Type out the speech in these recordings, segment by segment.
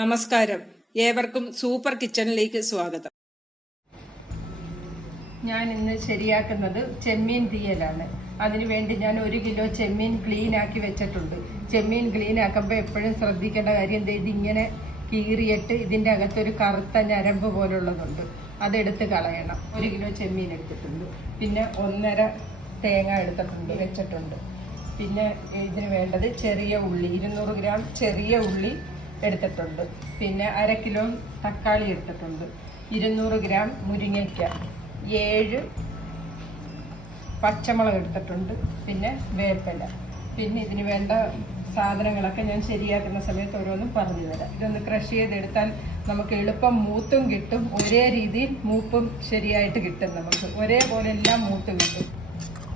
നമസ്കാരം, ഏവർക്കും സൂപ്പർ കിച്ചണിലേക്ക് സ്വാഗതം. ഞാൻ ഇന്ന് ശരിയാക്കുന്നത് ചെമ്മീൻ തീയലാണ്. അതിനുവേണ്ടി ഞാൻ 1 കിലോ ചെമ്മീൻ ക്ലീൻ ആക്കി വെച്ചിട്ടുണ്ട്. ചെമ്മീൻ ക്ലീൻ ആക്കുമ്പോൾ എപ്പോഴും ശ്രദ്ധിക്കേണ്ട കാര്യം ഇതിങ്ങനെ കീറിയിട്ട് ഇതിൻ്റെ അകത്തൊരു കറുത്ത ഞരമ്പ് പോലുള്ളതുണ്ട്, അതെടുത്ത് കളയണം. 1 കിലോ ചെമ്മീൻ എടുത്തിട്ടുണ്ട്. പിന്നെ 1.5 തേങ്ങ എടുത്തിട്ടുണ്ട് വെച്ചിട്ടുണ്ട്. പിന്നെ ഇതിന് വേണ്ടത് ചെറിയ ഉള്ളി, 200 ഗ്രാം ചെറിയ ഉള്ളി എടുത്തിട്ടുണ്ട്. പിന്നെ 1/2 കിലോ തക്കാളി എടുത്തിട്ടുണ്ട്. 200 ഗ്രാം മുരിങ്ങയ്ക്ക, 7 പച്ചമുളക് എടുത്തിട്ടുണ്ട്. പിന്നെ വേപ്പില. പിന്നെ ഇതിന് വേണ്ട സാധനങ്ങളൊക്കെ ഞാൻ ശരിയാക്കുന്ന സമയത്ത് ഓരോന്നും പറഞ്ഞു തരാം. ഇതൊന്ന് ക്രഷ് ചെയ്തെടുത്താൽ നമുക്ക് എളുപ്പം മൂത്തും കിട്ടും, ഒരേ രീതിയിൽ മൂപ്പും ശരിയായിട്ട് കിട്ടും. നമുക്ക് ഒരേപോലെ എല്ലാം മൂത്ത് കിട്ടും.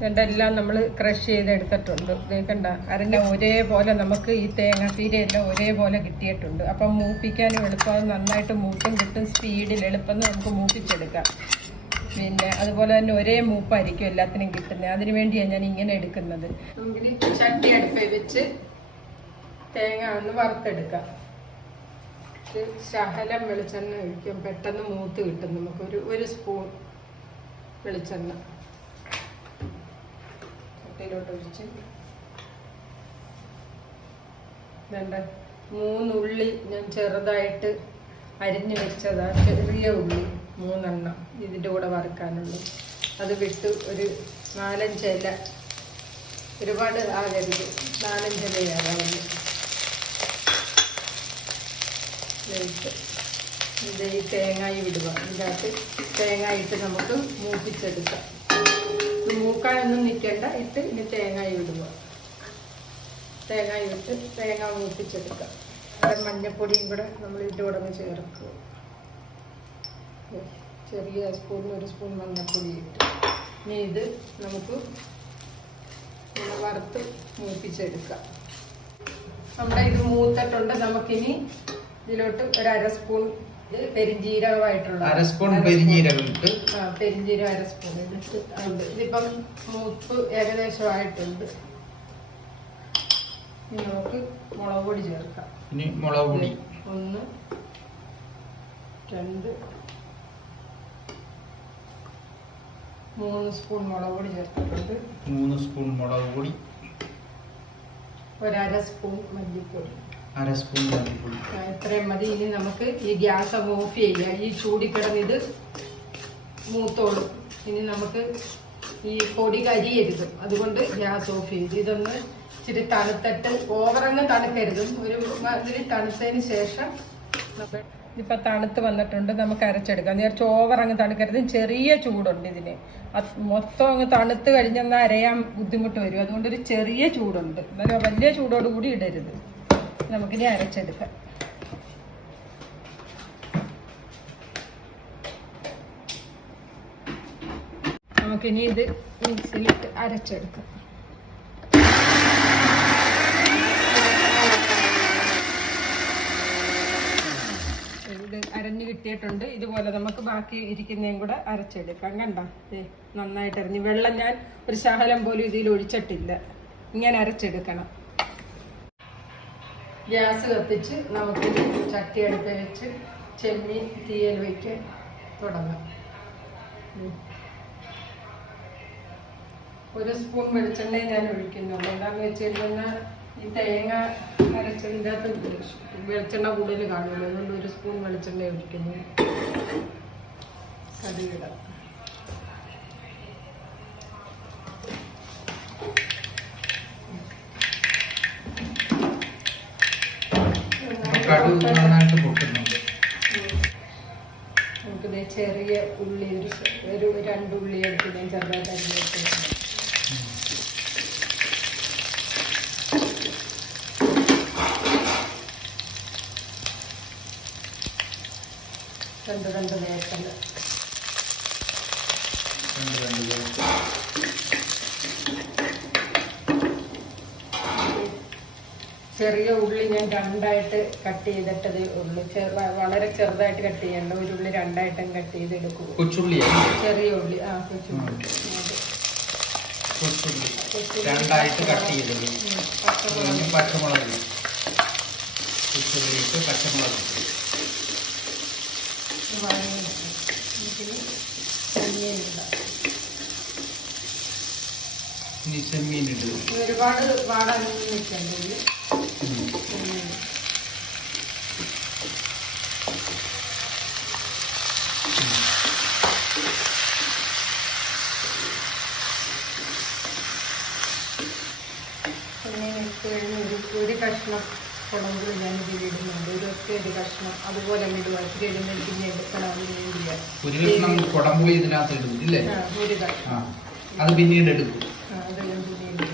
രണ്ടെല്ലാം നമ്മൾ ക്രഷ് ചെയ്തെടുത്തിട്ടുണ്ട്. കണ്ട അതിൻ്റെ ഒരേപോലെ നമുക്ക് ഈ തേങ്ങാപ്പീരയെല്ലാം ഒരേപോലെ കിട്ടിയിട്ടുണ്ട്. അപ്പം മൂപ്പിക്കാനും എളുപ്പം, നന്നായിട്ട് മൂത്തും കിട്ടും, സ്പീഡിൽ എളുപ്പം നമുക്ക് മൂപ്പിച്ചെടുക്കാം. പിന്നെ അതുപോലെ തന്നെ ഒരേ മൂപ്പായിരിക്കും എല്ലാത്തിനും കിട്ടുന്നത്. അതിനു വേണ്ടിയാണ് ഞാൻ ഇങ്ങനെ എടുക്കുന്നത്. നമുക്കിനി ചട്ടി അടുപ്പിൽ വെച്ച് തേങ്ങ ഒന്ന് വറുത്തെടുക്കാം. ശകലം വെളിച്ചെണ്ണ ഒഴിക്കും, പെട്ടെന്ന് മൂത്ത് കിട്ടും. നമുക്ക് ഒരു സ്പൂൺ വെളിച്ചെണ്ണ ചട്ടിയിലോട്ട് ഒഴിച്ച് വേണ്ട 3 ഉള്ളി ഞാൻ ചെറുതായിട്ട് അരിഞ്ഞു വെച്ചതാ. ചെറിയ ഉള്ളി 3 എണ്ണം ഇതിൻ്റെ കൂടെ വറുക്കാനുള്ളൂ. അത് വിട്ട് ഒരു 4-5 ഇല, ഒരുപാട് ആകരുത്, 4-5 ഇലയാകാവുള്ളൂ. ഇത് ഈ തേങ്ങായി വിടുക. ഇതിനകത്ത് തേങ്ങായിട്ട് നമുക്ക് മൂപ്പിച്ചെടുക്കാം. മൂക്കാനൊന്നും നിൽക്കേണ്ട, ഇട്ട് ഇനി തേങ്ങായി വിടുക. തേങ്ങായി വിട്ട് തേങ്ങ മൂപ്പിച്ചെടുക്കാം. മഞ്ഞപ്പൊടിയും കൂടെ നമ്മൾ ഇതിൻ്റെ കൂടെ ഒന്ന് ചേർക്കുക. ചെറിയ സ്പൂണിന് 1 സ്പൂൺ മഞ്ഞപ്പൊടി ഇട്ട് ഇനി ഇത് നമുക്ക് വറുത്ത് മൂപ്പിച്ചെടുക്കാം. നമ്മുടെ ഇത് മൂത്തിട്ടുണ്ട്. നമുക്കിനി ഇതിലോട്ട് 1/2 സ്പൂൺ പെരിഞ്ജീരകമായിട്ടുള്ള പെരിഞ്ജീരകം 1/2 സ്പൂൺ എടുത്തിട്ടുണ്ട്. ഇതിപ്പം മൂപ്പ് ഏകദേശമായിട്ടുണ്ട്. ഇനി നമുക്ക് മുളക് പൊടി ചേർക്കാം. 1 2 3 സ്പൂൺ മുളക് പൊടി ചേർത്തിട്ടുണ്ട്. 3 സ്പൂൺ മുളക് പൊടി, 1/2 സ്പൂൺ മല്ലിപ്പൊടി, 1/2 സ്പൂൺ മല്ലിപ്പൊടി. ഇത്രയും മതി. ഇനി നമുക്ക് ഈ ഗ്യാസ് ഓഫ് ചെയ്യാം. ഈ ചൂടിക്കിടന്ന് ഇത് മൂത്തോളും. ഇനി നമുക്ക് ഈ പൊടി കരിയരുത്, അതുകൊണ്ട് ഗ്യാസ് ഓഫ് ചെയ്ത് ഇതൊന്ന് ഇച്ചിരി തണുത്തിട്ട്, ഓവറങ്ങ് തണുക്കരുതും, ഒരു ഇതിൽ തണുത്തതിന് ശേഷം ഇപ്പം തണുത്ത് വന്നിട്ടുണ്ട്. നമുക്ക് അരച്ചെടുക്കാം. നേരത്തെ ഓവർ അങ്ങ് തണുക്കരുത്, ചെറിയ ചൂടുണ്ട് ഇതിന്. മൊത്തം അങ്ങ് തണുത്ത് കഴിഞ്ഞെന്നാൽ അരയാൻ ബുദ്ധിമുട്ട് വരും. അതുകൊണ്ട് ഒരു ചെറിയ ചൂടുണ്ട്, എന്നാലും വലിയ ചൂടോട് കൂടി ഇടരുത്. നമുക്കിനി അരച്ചെടുക്കാം. നമുക്കിനി ഇത് മിക്സിയിലിട്ട് അരച്ചെടുക്കാം. ഇത് അരഞ്ഞ് കിട്ടിയിട്ടുണ്ട്. ഇതുപോലെ നമുക്ക് ബാക്കി ഇരിക്കുന്നതും കൂടെ അരച്ചെടുക്കാം. കണ്ട നന്നായിട്ട് അരിഞ്ഞ്, വെള്ളം ഞാൻ ഒരു ശകലം പോലും ഇതിൽ ഒഴിച്ചിട്ടില്ല. ഇങ്ങനെ അരച്ചെടുക്കണം. ഗ്യാസ് കത്തിച്ച് നമുക്ക് ചട്ടി അടുപ്പിൽ വെച്ച് ചെമ്മീൻ തീയൽ വയ്ക്കാൻ തുടങ്ങാം. 1 സ്പൂൺ വെളിച്ചെണ്ണ ഞാൻ ഒഴിക്കുന്നുള്ളൂ. എന്താണെന്ന് വെച്ച് കഴിഞ്ഞാൽ ഈ തേങ്ങ അരച്ചതിൻ്റെ അകത്ത് വെളിച്ചെണ്ണ കൂടുതൽ കാണുമല്ലോ, അതുകൊണ്ട് 1 സ്പൂൺ വെളിച്ചെണ്ണ ഒഴിക്കുന്നു. കടുകിടാം. നമുക്കിത് ചെറിയ ഉള്ളി ഒരു 2 ഉള്ളി എടുത്ത് ഞാൻ ചെറുതായിട്ട് അരിഞ്ഞ് വെച്ചിട്ടുണ്ട്. രണ്ട് വേപ്പില. ചെറിയ ഉള്ളി ഞാൻ 2ആയിട്ട് കട്ട് ചെയ്തിട്ടത് ഉള്ളു. വളരെ ചെറുതായിട്ട് കട്ട് ചെയ്യണ്ട. 1 ഉള്ളി 2ആയിട്ടും കട്ട് ചെയ്തെടുക്കും. ചെറിയ ഉള്ളി, കൊച്ചുള്ളി 2ആയിട്ട് കട്ട് ചെയ്തത്. പച്ചമുളക്, പച്ചമുളക് ഈ ചെമ്മീൻ ഇടുക. ഒരുപാട് വാടാൻ നിൽക്കണ്ടത്. ഒരു കഷ്ണം കുടമ്പുളി ഞാൻ ഇതിലിടുന്നുണ്ട്. ഇതൊക്കെ ഒരു കഷ്ണം അതുപോലെ ഇടുക. ഇത്തിരി ഇടുന്നത് പിന്നെ എടുക്കണം. അതിന് വേണ്ടിയാണ് ഒരു കഷ്ണം കുടമ്പുളി ഇതിനകത്ത് ഇടും ഇല്ലേ? ഒരു കഷ്ണം അത് പിന്നീട് എടുക്കും. അതെല്ലാം പിന്നീട്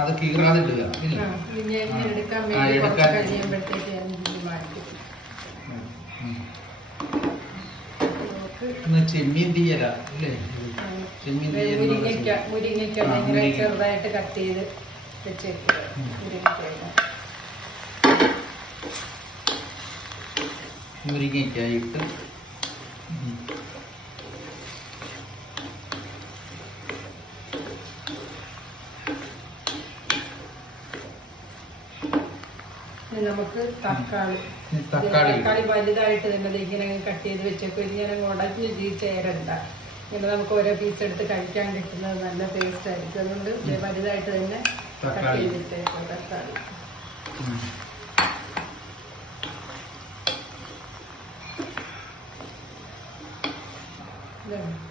അത് കീറാതെ ഇടുക. പിന്നെ എടുക്കാൻ വേണ്ടി കുറച്ച് കഴിയുമ്പോഴത്തേക്ക് ഞാൻ മാറ്റി. ചെമ്മീൻ തീയല അല്ലേ? ചെമ്മീൻ മുരിങ്ങയ്ക്ക ഭയങ്കര ചെറുതായിട്ട് കട്ട് ചെയ്ത് വെച്ചേക്കുക. മുരിങ്ങയ്ക്കായിട്ട് നമുക്ക് തക്കാളി വലുതായിട്ട് തന്നെ ഇങ്ങനെ കട്ട് ചെയ്ത് വെച്ചേക്കും. ഇങ്ങനെ ഉടച്ച് ചേരണ്ട. ഇങ്ങനെ നമുക്ക് ഓരോ പീസ് എടുത്ത് കഴിക്കാൻ കിട്ടുന്നത് നല്ല ടേസ്റ്റ് ആയിരിക്കും. അതുകൊണ്ട് വലുതായിട്ട് തന്നെ കട്ട് ചെയ്തിട്ടേക്കും തക്കാളി.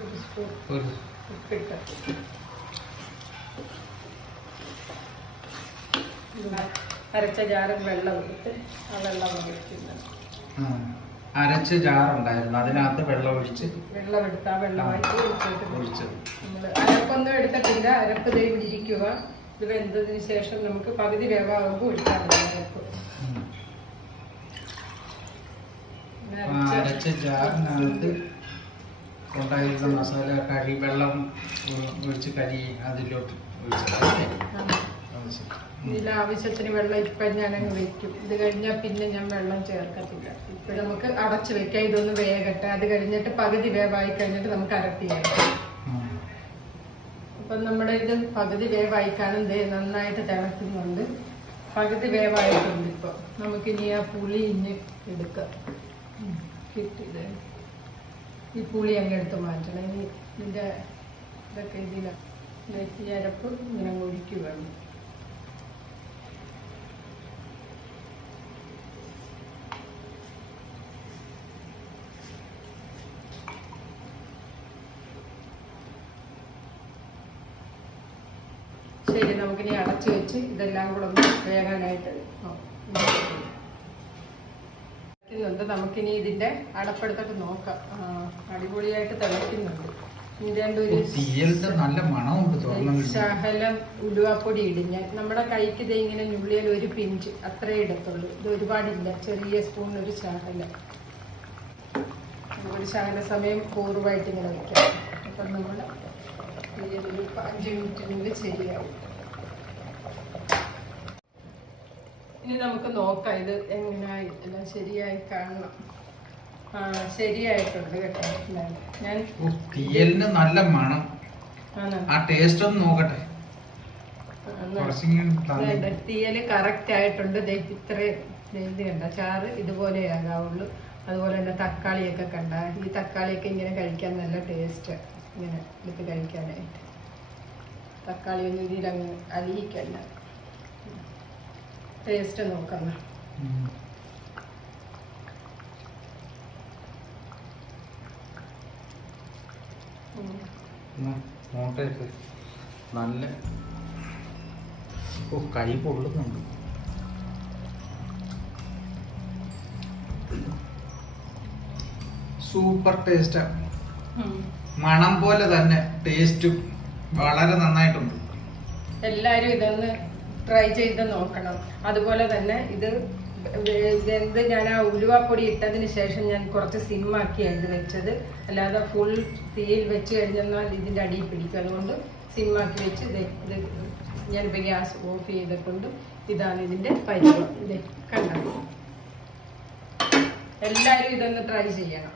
ഒരു സ്പൂൺ ഉപ്പിട്ട് അരച്ച ജാറും വെള്ളം എടുത്ത് ആ വെള്ളം ഒഴിക്കുന്നത്. അരച്ച ജാറുണ്ടായിരുന്നു, അതിനകത്ത് വെള്ളം ഒഴിച്ച് വെള്ളം എടുത്ത് ആ വെള്ളമായിട്ട് ഒഴിച്ചത്. നമ്മൾ അരപ്പൊന്നും എടുത്തിട്ടില്ല. അരപ്പ് ഇരിക്കുക. ഇത് വെന്തതിന് ശേഷം നമുക്ക് പകുതി വേവാകുമ്പോൾ ഒഴിക്കാൻ അരപ്പ്. അരച്ച ജാറിനകത്ത് ഉണ്ടായിരുന്ന മസാല കരി വെള്ളം ഒഴിച്ച് കരി അതിലോട്ട് ഒഴിച്ചത്. ഇതിൽ ആവശ്യത്തിന് വെള്ളം ഇപ്പം ഞാനങ്ങ് വെക്കും. ഇത് കഴിഞ്ഞാൽ പിന്നെ ഞാൻ വെള്ളം ചേർക്കത്തില്ല. ഇപ്പം നമുക്ക് അടച്ചു വെക്കാം. ഇതൊന്ന് വേകട്ടെ. അത് കഴിഞ്ഞിട്ട് പകുതി വേവായി കഴിഞ്ഞിട്ട് നമുക്ക് അരപ്പിയായി. അപ്പം നമ്മുടെ ഇത് പകുതി വേവായി കാണുന്നത് നന്നായിട്ട് തിളക്കുന്നുണ്ട്. പകുതി വേവായിട്ടുണ്ട്. ഇപ്പം നമുക്കിനി ആ പുളി ഇനി എടുക്കാം. കിട്ടിയത് ഈ പുളി അങ്ങ് എടുത്ത് മാറ്റണം. ഇനി ഇതിൻ്റെ ഇതൊക്കെ ഇതിലാണ് ഈ അരപ്പ് ഇങ്ങനെ ഒഴിക്കുകയാണ്. ശരി, നമുക്കിനി അടച്ചു വെച്ച് ഇതെല്ലാം കൂടെ ഒന്ന് വേകാനായിട്ട് ണ്ട്. നമുക്കിനി ഇതിന്റെ അടപ്പെടുത്തിട്ട് നോക്കാം. അടിപൊളിയായിട്ട് തിളയ്ക്കുന്നുണ്ട്. ഇതിന്റെ ഒരു നല്ല മണമുണ്ട്. ശകലം ഉലുവാപ്പൊടി ഇടിഞ്ഞ നമ്മുടെ കൈക്ക് ഇത് ഇങ്ങനെ ഞുള്ളിയാൽ ഒരു പിഞ്ച് അത്രേ ഇടത്തുള്ളൂ. ഇത് ഒരുപാടില്ല. ചെറിയ സ്പൂണിന് ഒരു ശകലം. ഒരു ശകല സമയം പൂർവ്വമായിട്ട് ഇങ്ങനെ വയ്ക്കാം. അപ്പം നമ്മൾ ഒരു 5 മിനിറ്റിനുള്ളിൽ ശരിയാവും. ഇനി നമുക്ക് നോക്കാം ഇത് എങ്ങനെയായി. എല്ലാം ശരിയായി കാണണം. ശരിയായിട്ടുണ്ട് കേട്ടോ. ഞാൻ തീയലിന് നല്ല മണം. ആ ടേസ്റ്റ് ഒന്ന് നോക്കട്ടെ. തീയല് കറക്റ്റ് ആയിട്ടുണ്ട്. ഇത്ര ഇത് കണ്ട ചാറ് ഇതുപോലെ ആകാവുള്ളൂ. അതുപോലെ തന്നെ തക്കാളിയൊക്കെ കണ്ട. ഈ തക്കാളിയൊക്കെ ഇങ്ങനെ കഴിക്കാൻ നല്ല ടേസ്റ്റ്. ഇങ്ങനെ എടുത്ത് കഴിക്കാനായിട്ട് തക്കാളി ഒന്നും ഇതിലങ്ങ് അലിയിക്കല്ല. ടേസ്റ്റ് നോക്കുന്ന നല്ല കൈ പൊള്ളുന്നുണ്ട്. സൂപ്പർ ടേസ്റ്റാ. മണം പോലെ തന്നെ ടേസ്റ്റും വളരെ നന്നായിട്ടുണ്ട്. എല്ലാരും ഇതൊന്ന് ട്രൈ ചെയ്ത് നോക്കണം. അതുപോലെ തന്നെ ഇത് ഞാൻ ആ ഉലുവാപ്പൊടി ഇട്ടതിന് ശേഷം ഞാൻ കുറച്ച് സിമ്മാക്കിയാണ് ഇത് വെച്ചത്. അല്ലാതെ ഫുൾ തീയിൽ വെച്ച് കഴിഞ്ഞാൽ ഇതിന്റെ അടിയിൽ പിടിക്കും. അതുകൊണ്ട് സിമ്മാക്കി വെച്ച് ഇത് ഞാനിപ്പോൾ ഗ്യാസ് ഓഫ് ചെയ്തിട്ടുണ്ട്. ഇതാണ് ഇതിന്റെ പരിവം. ഇത് കണ്ടോ? എല്ലാവരും ഇതൊന്ന് ട്രൈ ചെയ്യണം.